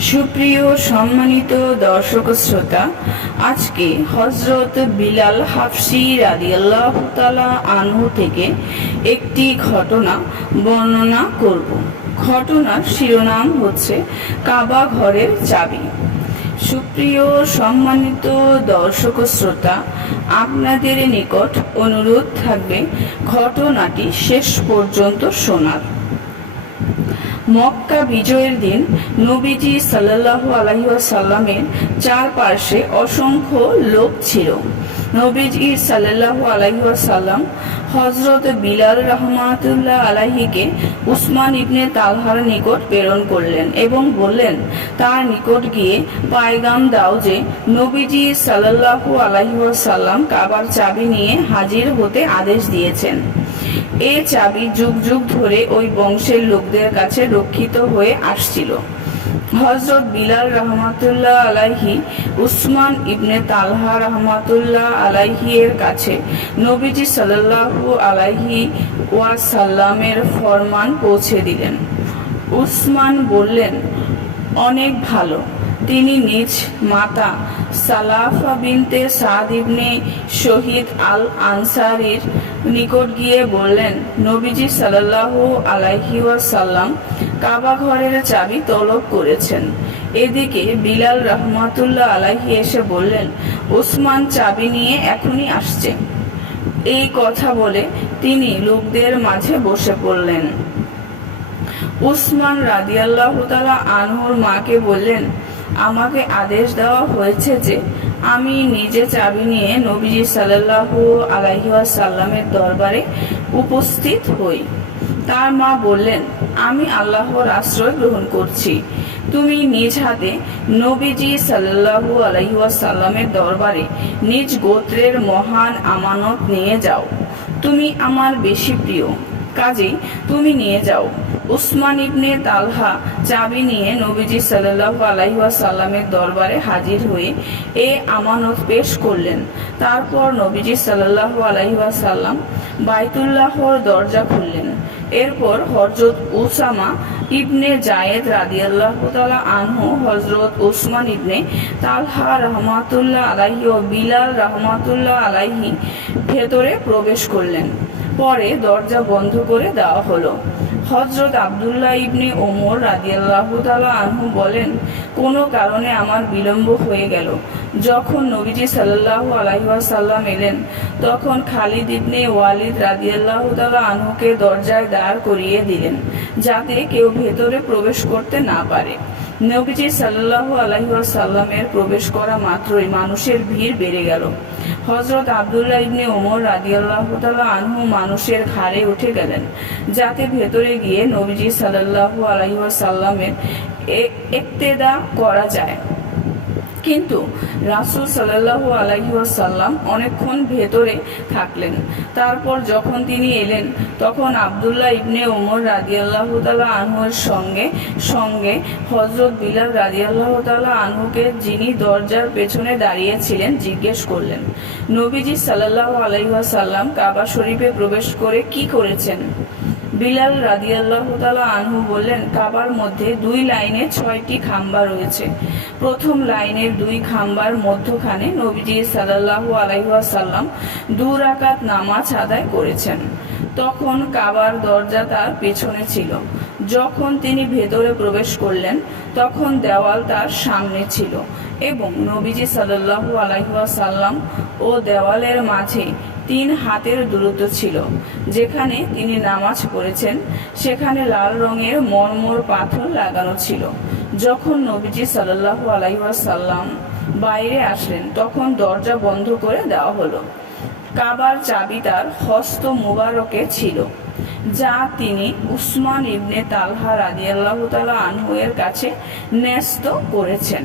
সুপ্রিয় সম্মানিত দর্শক শ্রোতা, আজকে হজরত বিলাল হাফসি রাদিয়াল্লাহ তালা আনহু থেকে একটি ঘটনা বর্ণনা করব। ঘটনার শিরোনাম হচ্ছে কাবা ঘরের চাবি। সুপ্রিয় সম্মানিত দর্শক শ্রোতা, আপনাদের নিকট অনুরোধ থাকবে ঘটনাটি শেষ পর্যন্ত শোনার। মক্কা বিজয়ের দিন নবীজি আলাইহি ওয়াসাল্লামের চারপাশে অসংখ্য লোক ছিল। নবীজি সাল্লাল্লাহু আলাইহি ওয়াসাল্লাম হযরত বিলাল রহমাতুল্লাহ আলাইহিকে উসমান ইবনে তালহার নিকট প্রেরণ করলেন এবং বললেন, তার নিকট গিয়ে পায়গাম দাও যে নবীজি সাল্লাল্লাহু আলাইহি ওয়াসাল্লাম কাবার চাবি নিয়ে হাজির হতে আদেশ দিয়েছেন। এ চাবি যুগ যুগ ধরে ওই বংশের লোকদের কাছে রক্ষিত হয়ে আসছিল। হজরত বিলাল রহমাতুল্লাহ আলাইহি, উসমান ইবনে তালহা রহমাতুল্লাহ আলাইহি এর কাছে নবীজি সাল্লাল্লাহু আলাইহি ওয়াসাল্লামের ফরমান পৌঁছে দিলেন। উসমান বললেন, অনেক ভালো। তিনি নিজ মাতা সালাফা বিনতে সাদ ইবনে শহীদ আল আনসারির নিকট গিয়ে বললেন, নবীজি সাল্লাল্লাহু আলাইহি ওয়াসাল্লাম কাবা ঘরের চাবি তলব করেছেন। এদিকে বিলাল রহমাতুল্লাহ আলাইহি এসে বললেন, ওসমান চাবি নিয়ে এখনই আসছে। এই কথা বলে তিনি লোকদের মাঝে বসে পড়লেন। উসমান রাদিয়াল্লাহ তালা আনহুর মাকে বললেন, আমাকে আদেশ দেওয়া হয়েছে যে আমি নিজে চাবি নিয়ে নবীজি সাল্লাল্লাহু আলাইহি সাল্লামের দরবারে উপস্থিত হই। তার মা বললেন, আমি আল্লাহর আশ্রয় গ্রহণ করছি। তুমি নিজ হাতে নবীজি সাল্লাল্লাহু আলাইহি সাল্লামের দরবারে নিজ গোত্রের মহান আমানত নিয়ে যাও। তুমি আমার বেশি প্রিয়। কাজেই তুমি নিয়ে যাও। উসমান ইবনে তালহা চাবি নিয়ে নবীজি সাল্লাল্লাহু আলাইহি সাল্লামের দরবারে হাজির হয়ে এ আমানত পেশ করলেন। তারপর নবীজি সাল্লাল্লাহু আলাইহি সাল্লাম বাইতুল্লাহর দরজা খুললেন। এরপর হজরত উসামা ইবনে জায়েদ রাদিয়াল্লাহু তাআলা আনহু হজরত উসমান ইবনে তালহা রহমাতুল্লাহ আলাইহি ও বিলাল রহমাতুল্লাহ আলাইহি ভেতরে প্রবেশ করলেন। পরে দরজা বন্ধ করে দেওয়া হলো। হজরত আবদুল্লাহ ইবনে ওমর রাদিয়াল্লাহু তাআলা আনহু বলেন, কোনো কারণে আমার বিলম্ব হয়ে গেল। যখন নবীজি সাল্লাল্লাহু আলাইহি ওয়াসাল্লাম এলেন, তখন খালিদ ইবনে ওয়ালিদ রাদিয়াল্লাহু তাআলা আনহুকে দরজায় দাঁড় করিয়ে দিলেন, যাতে কেউ ভেতরে প্রবেশ করতে না পারে। নবীজি সাল্লাল্লাহু আলাইহি ওয়াসাল্লামের প্রবেশ করা মাত্রই মানুষের ভিড় বেড়ে গেল। হজরত আবদুল্লাহ ইবনে ওমর রাদিয়াল্লাহু তাআলা আনহু মানুষের ঘাড়ে উঠে গেলেন। যাতে ভেতরে গিয়ে নবীজি সাল্লাল্লাহু আলাইহি ওয়াসাল্লামের ইক্তেদা করা যায়। কিন্তু রাসুল সাল্লাহু আলাইসাল্লাম অনেকক্ষণ ভেতরে থাকলেন। তারপর যখন তিনি এলেন, তখন আবদুল্লাহ ইবনে ওমর রাজিয়াল্লাহ তালা আনহুর সঙ্গে সঙ্গে হজরত বিলাল রাজিয়াল্লাহ তালা আনহুকে যিনি দরজার পেছনে দাঁড়িয়েছিলেন জিজ্ঞেস করলেন, নবীজি সাল্লাহ আলাইসাল্লাম কাবা শরীফে প্রবেশ করে কি করেছেন? বিলাল রাদিয়াল্লাহ তালা আনহু বললেন, কাবার মধ্যে দুই লাইনে ছয়টি খাম্বা রয়েছে। প্রথম লাইনের দুই খাম্বার মধ্যখানে নবীজি সাল্লাহু আলাইসাল্লাম দু রাকাত নামাজ আদায় করেছেন। তখন কাবার দরজা তার পেছনে ছিল। যখন তিনি ভেতরে প্রবেশ করলেন, তখন দেওয়াল তার সামনে ছিল এবং নবীজি সাল্লাহু আলাইসাল্লাম ও দেওয়ালের মাঝে তিন হাতের দূরত্ব ছিল, যেখানে তিনি নামাজ পড়েছেন, সেখানে লাল রঙের মর্মর পাথর লাগানো ছিল। যখন নবীজি সাল্লাহু আলাইসাল্লাম বাইরে আসলেন, তখন দরজা বন্ধ করে দেওয়া হলো। কাবার চাবি তার হস্ত মুবারকে ছিল, যা তিনি উসমান ইবনে তালহা রাদিয়াল্লাহু তালা আনহু এর কাছে ন্যস্ত করেছেন।